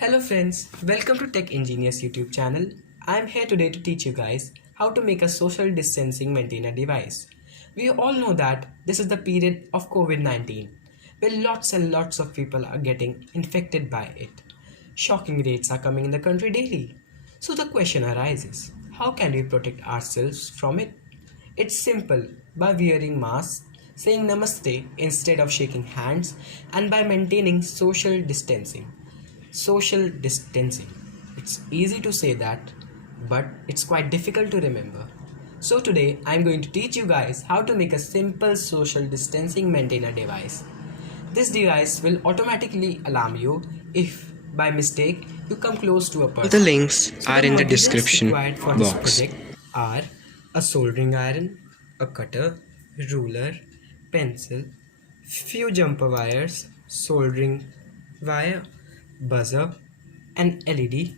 Hello friends, welcome to Tech Engineers YouTube channel. I am here today to teach you guys how to make a social distancing maintainer device. We all know that this is the period of COVID-19 where lots and lots of people are getting infected by it. Shocking rates are coming in the country daily. So the question arises, how can we protect ourselves from it? It's simple, by wearing masks, saying namaste instead of shaking hands, and by maintaining social distancing. Social distancing. It's easy to say that, but it's quite difficult to remember. So today I'm going to teach you guys how to make a simple social distancing maintainer device. This device will automatically alarm you if by mistake you come close to a All the person. links So are the in the materials description required for this box. project are a soldering iron, a cutter, ruler, pencil, few jumper wires, soldering wire, buzzer, an LED,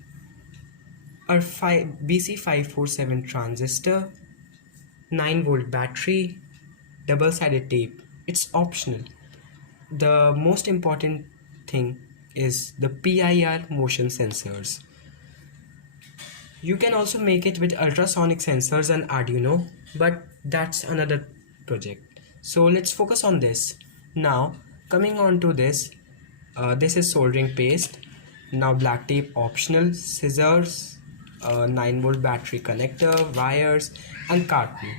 a BC547 transistor, 9-volt battery, double-sided tape. It's optional. The most important thing is the PIR motion sensors. You can also make it with ultrasonic sensors and Arduino, but that's another project. So let's focus on this. Now, coming on to this, this is soldering paste. Now black tape optional, scissors, 9-volt battery connector, wires, and carton.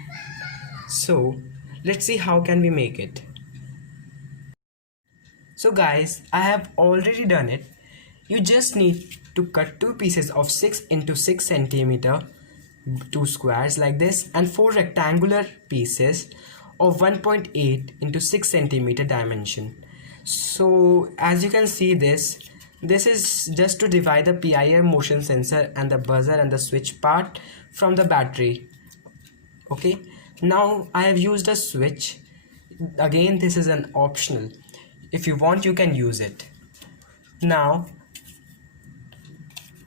So let's see how can we make it. So guys, I have already done it. You just need to cut two pieces of 6 into 6 centimeter, two squares like this, and four rectangular pieces of 1.8 into 6 centimeter dimension. So as you can see, this is just to divide the PIR motion sensor and the buzzer and the switch part from the battery. Okay, now I have used a switch. Again, this is an optional. If you want, you can use it. Now,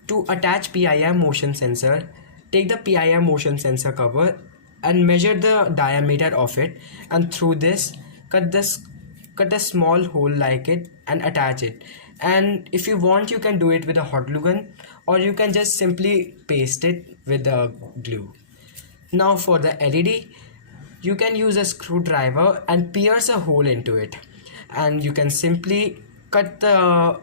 to attach PIR motion sensor, take the PIR motion sensor cover and measure the diameter of it, and through this cut a small hole like it and attach it. And if you want, you can do it with a hot glue gun, or you can just simply paste it with the glue. Now for the LED, you can use a screwdriver and pierce a hole into it, and you can simply cut the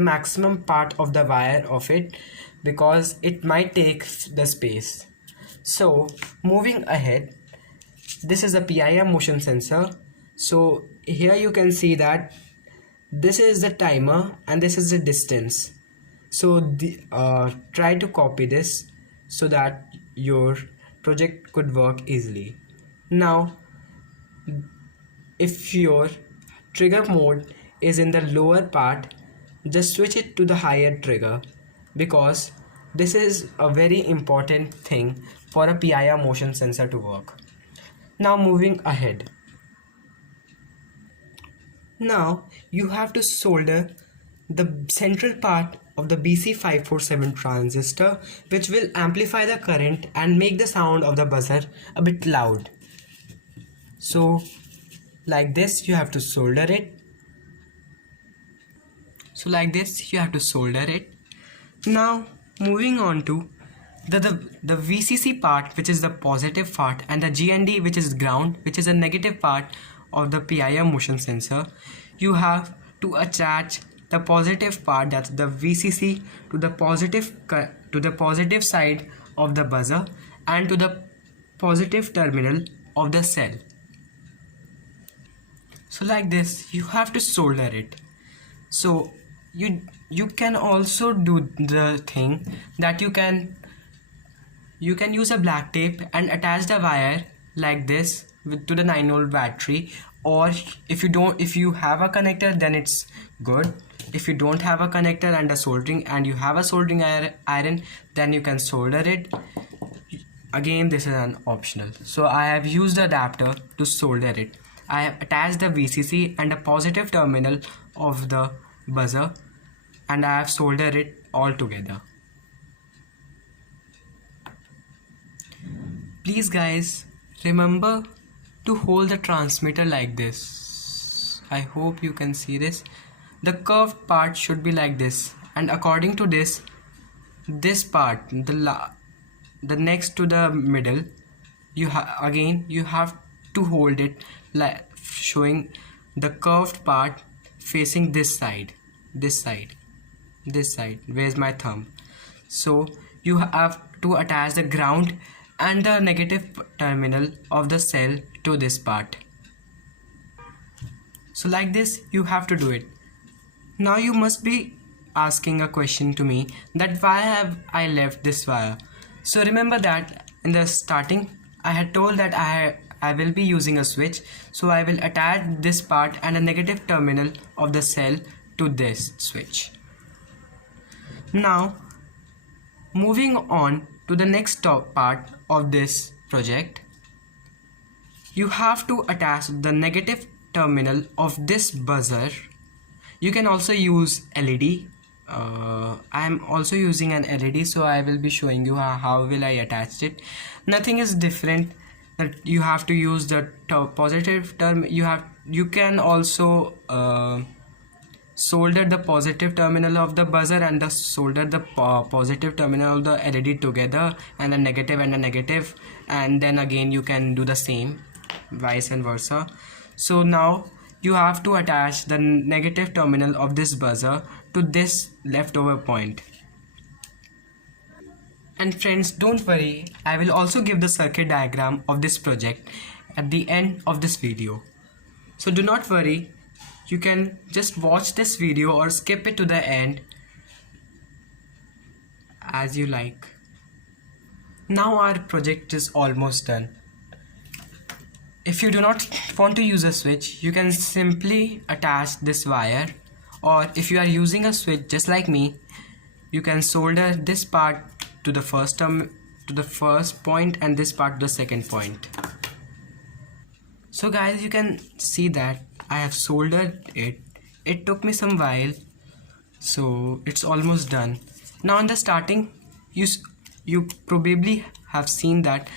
maximum part of the wire of it, because it might take the space. So moving ahead, this is a PIR motion sensor. So here you can see that this is the timer and this is the distance. So try to copy this so that your project could work easily. Now, if your trigger mode is in the lower part, just switch it to the higher trigger, because this is a very important thing for a PIR motion sensor to work. Now moving ahead. Now you have to solder the central part of the BC547 transistor, which will amplify the current and make the sound of the buzzer a bit loud. So like this you have to solder it. Now moving on to the VCC part, which is the positive part, and the GND, which is ground, which is a negative part of the PIR motion sensor. You have to attach the positive part, that's the VCC, to the positive side of the buzzer and to the positive terminal of the cell. So like this you have to solder it. So you can also do the thing that you can use a black tape and attach the wire like this to the 9-volt battery, or if you have a connector, then it's good. If you don't have a connector and you have a soldering iron, then you can solder it. Again, this is an optional. So I have used the adapter to solder it. I have attached the VCC and a positive terminal of the buzzer, and I have soldered it all together. Please guys, remember to hold the transmitter like this. I hope you can see this. The curved part should be like this, and according to this part, the next to the middle, you have to hold it like showing the curved part facing this side. Where's my thumb? So you have to attach the ground and the negative terminal of the cell to this part. So like this you have to do it. Now you must be asking a question to me that why have I left this wire? So remember that in the starting I had told that I will be using a switch, so I will attach this part and a negative terminal of the cell to this switch. Now moving on to the next part of this project, you have to attach the negative terminal of this buzzer. You can also use LED. I am also using an LED, so I will be showing you how will I attach it. Nothing is different, that you have to use the positive term. You can also solder the positive terminal of the buzzer and solder the positive terminal of the LED together, and the negative, and then again you can do the same, vice and versa. So now you have to attach the negative terminal of this buzzer to this leftover point. And friends, don't worry, I will also give the circuit diagram of this project at the end of this video. So do not worry, you can just watch this video or skip it to the end as you like. Now our project is almost done. If you do not want to use a switch, you can simply attach this wire, or if you are using a switch just like me, you can solder this part to the first point and this part to the second point. So guys, you can see that I have soldered it. It took me some while, so it's almost done. Now in the starting, you probably have seen that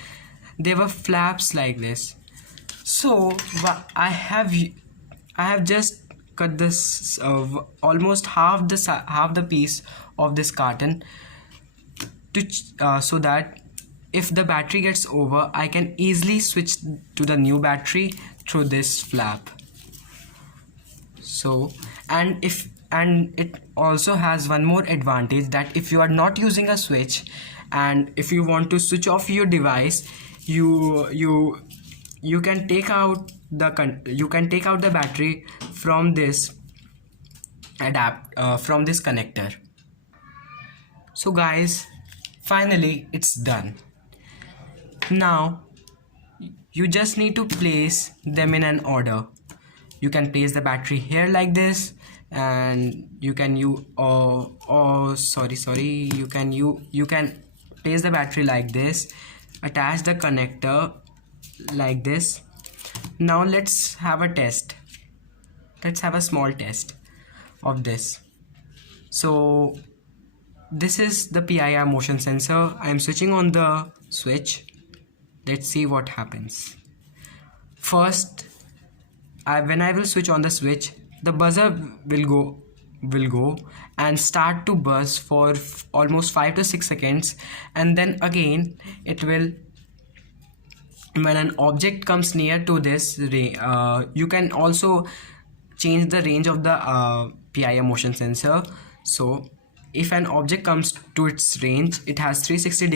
there were flaps like this. So I have just cut this almost half the piece of this carton to so that if the battery gets over, I can easily switch to the new battery through this flap. So and it also has one more advantage, that if you are not using a switch and if you want to switch off your device, you can take out the battery from this connector. So guys, finally it's done. Now you just need to place them in an order. You can place the battery here like this, and you can you can place the battery like this, attach the connector like this. Now let's have a test. Let's have a small test of this. So this is the PIR motion sensor. I am switching on the switch. Let's see what happens. First, when I will switch on the switch, the buzzer will go and start to buzz for almost 5 to 6 seconds, and then again it will, when an object comes near to this, you can also change the range of the PIR motion sensor. So if an object comes to its range, it has 360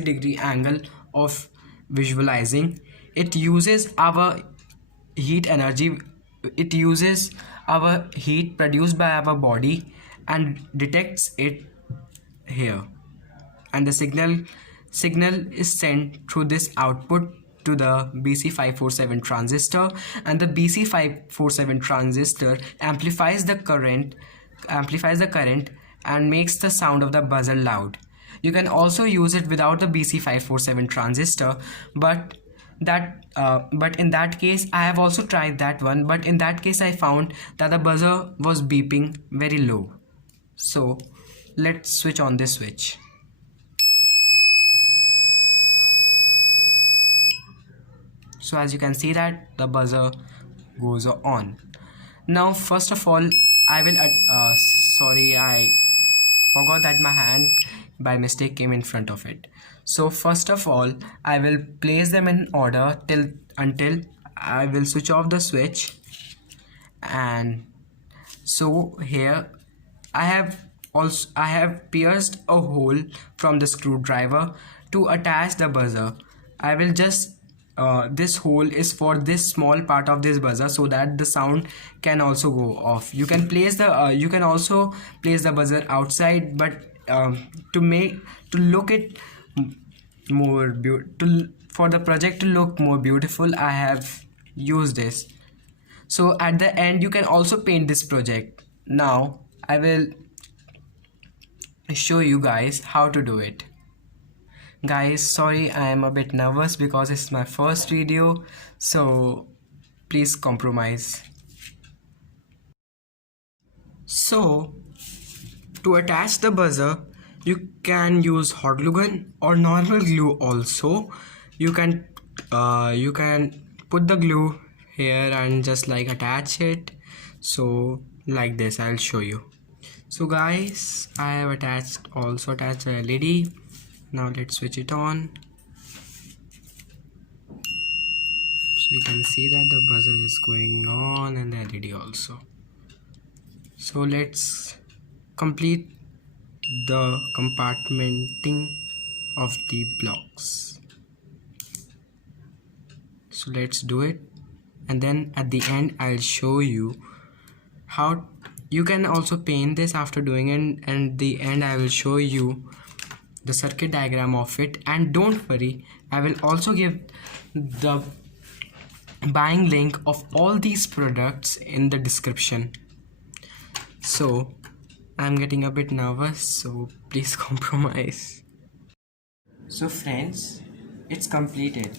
degree angle of visualizing. It uses our heat energy, it uses our heat produced by our body and detects it here, and the signal is sent through this output to the BC547 transistor, and the BC547 transistor amplifies the current and makes the sound of the buzzer loud. You can also use it without the BC547 transistor, but in that case, I have also tried that one, but in that case I found that the buzzer was beeping very low. So let's switch on this switch. So as you can see that the buzzer goes on. Now first of all, I will sorry, I forgot that my hand by mistake came in front of it. So first of all, I will place them in order till until I will switch off the switch. And so here I have pierced a hole from the screwdriver to attach the buzzer. I will just this hole is for this small part of this buzzer so that the sound can also go off. You can place the you can also place the buzzer outside, but to make to look it more beautiful, for the project to look more beautiful, I have used this. So at the end you can also paint this project. Now I will show you guys how to do it. Guys, sorry, I am a bit nervous because it's my first video, so please compromise. So to attach the buzzer, you can use hot glue gun or normal glue also. You can put the glue here and just like attach it. So like this, I'll show you. So guys, I have also attached the LED. Now let's switch it on. So you can see that the buzzer is going on and the LED also. So let's complete the compartmenting of the blocks. So let's do it, and then at the end I'll show you how you can also paint this after doing it, and the end I will show you the circuit diagram of it. And don't worry, I will also give the buying link of all these products in the description. So I'm getting a bit nervous, so please compromise. So friends, it's completed.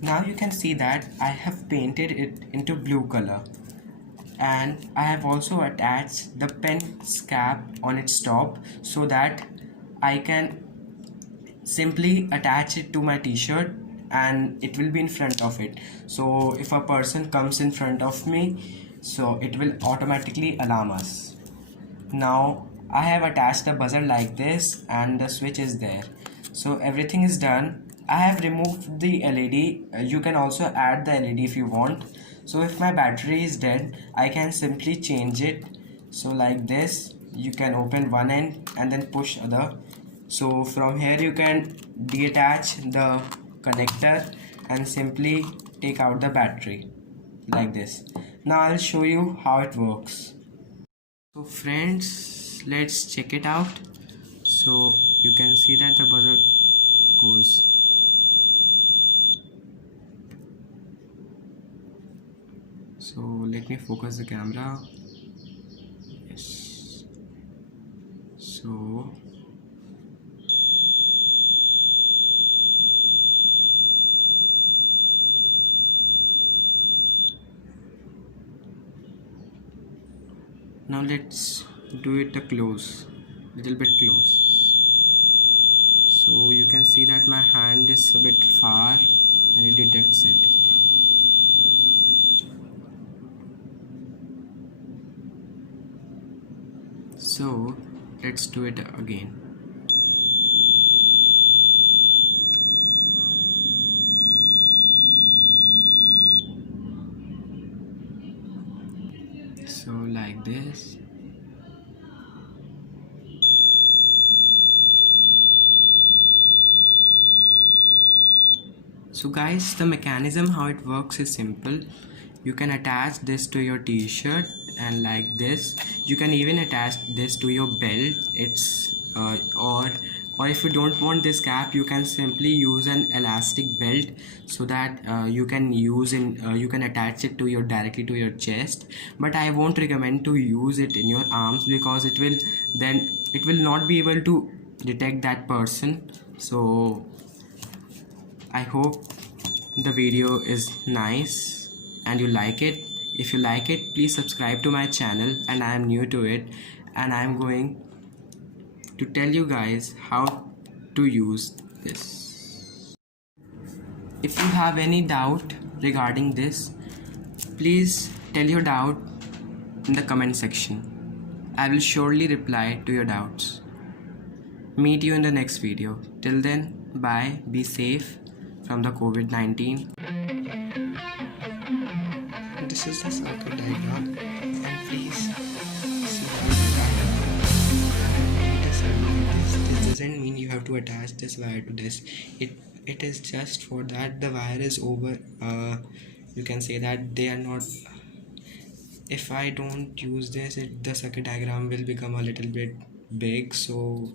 Now you can see that I have painted it into blue color, and I have also attached the pen cap on its top so that I can simply attach it to my t-shirt and it will be in front of it. So if a person comes in front of me, so it will automatically alarm us. Now I have attached the buzzer like this and the switch is there. So everything is done. I have removed the LED. You can also add the LED if you want. So if my battery is dead, I can simply change it. So like this, you can open one end and then push other. So from here you can detach the connector and simply take out the battery like this. Now I'll show you how it works. So friends, let's check it out. So you can see that the buzzer goes. So let me focus the camera. Yes. So now let's do it a little bit close. So you can see that my hand is a bit far and it detects it. So let's do it again. So like this. So guys, the mechanism how it works is simple. You can attach this to your t-shirt and like this. You can even attach this to your belt. It's or if you don't want this cap, you can simply use an elastic belt so that you can attach it to your directly to your chest. But I won't recommend to use it in your arms because it will not be able to detect that person. So I hope the video is nice and you like it. If you like it, please subscribe to my channel, and I am new to it, and I am going to tell you guys how to use this. If you have any doubt regarding this, please tell your doubt in the comment section. I will surely reply to your doubts. Meet you in the next video. Till then, bye, be safe from the COVID-19. This is the circuit diagram, and please see how this doesn't mean you have to attach this wire to this. It is just for that the wire is over. You can say that they are not. If I don't use this, the circuit diagram will become a little bit big. So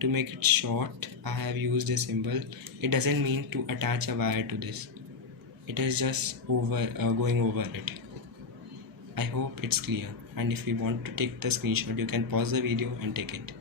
to make it short, I have used this symbol. It doesn't mean to attach a wire to this. It is just going over it. I hope it's clear, and if you want to take the screenshot, you can pause the video and take it.